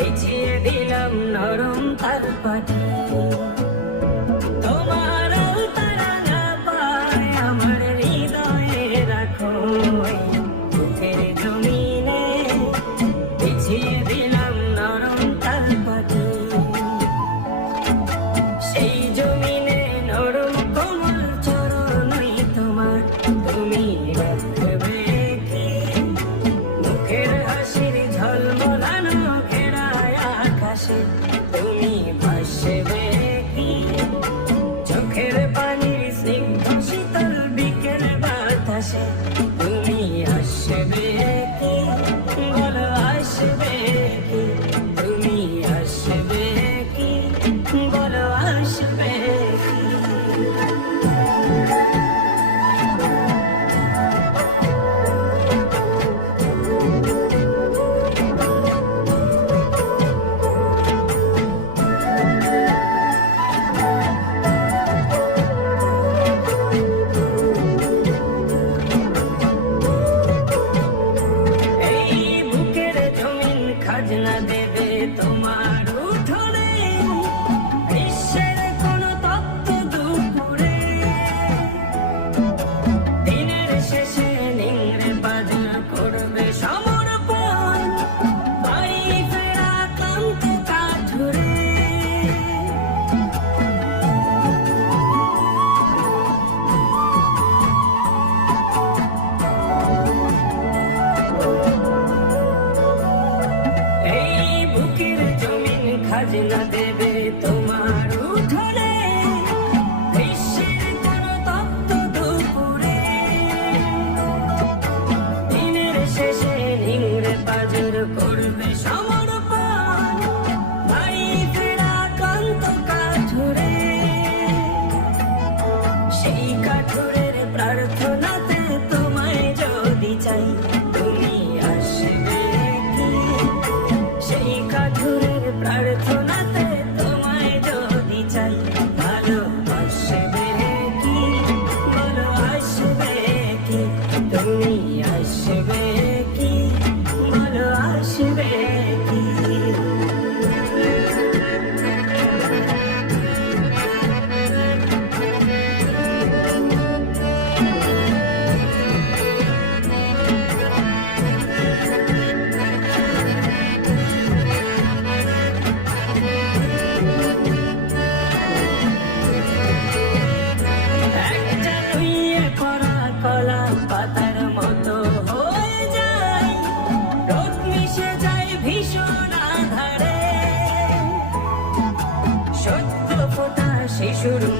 বিছিয়ে দিলাম নরম তার পাটি imagina de বাজনা দেবে তোমার উঠোনে। বিশ্বের কোন তপ্ত দুপুরে। দিনের শেষে নিংড়ে পাজর করবে সম appreciate it. True.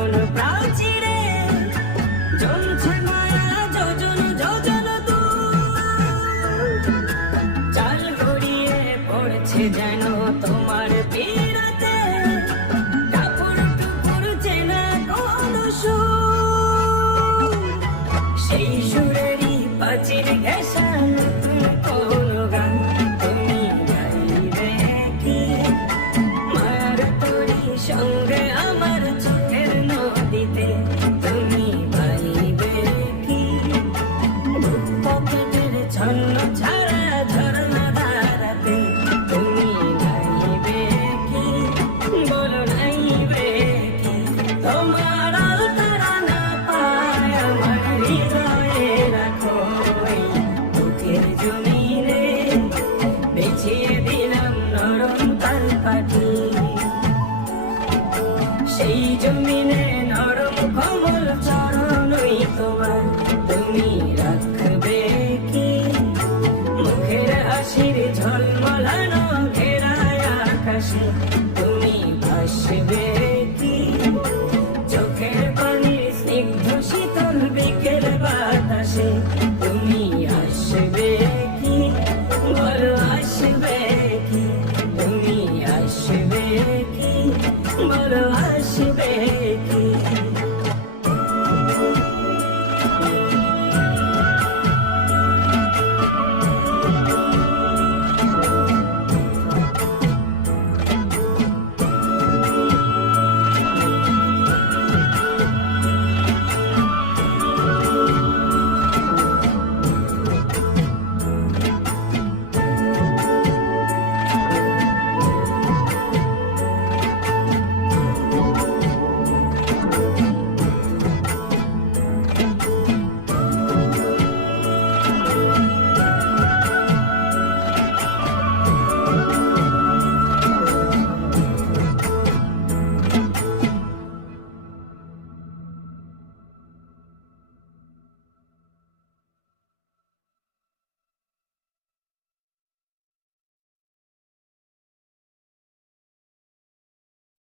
কোন প্রাচীরে জ্বলছে মায়া, যোজন যোজন চাল গড়িয়ে পড়ছে যেন তোমার পীড়াতে টাপুর টুপুর চেনা কোন সুর। সেই সুরেরই প্রাচীর ঘেস সেই জমিনে নরম কমল চরণই তোমার তুমি রাখবে মুখের হাসির ঝলমলানো ঘেরায় আকাশে, তুমি ভাসবে কি? देखी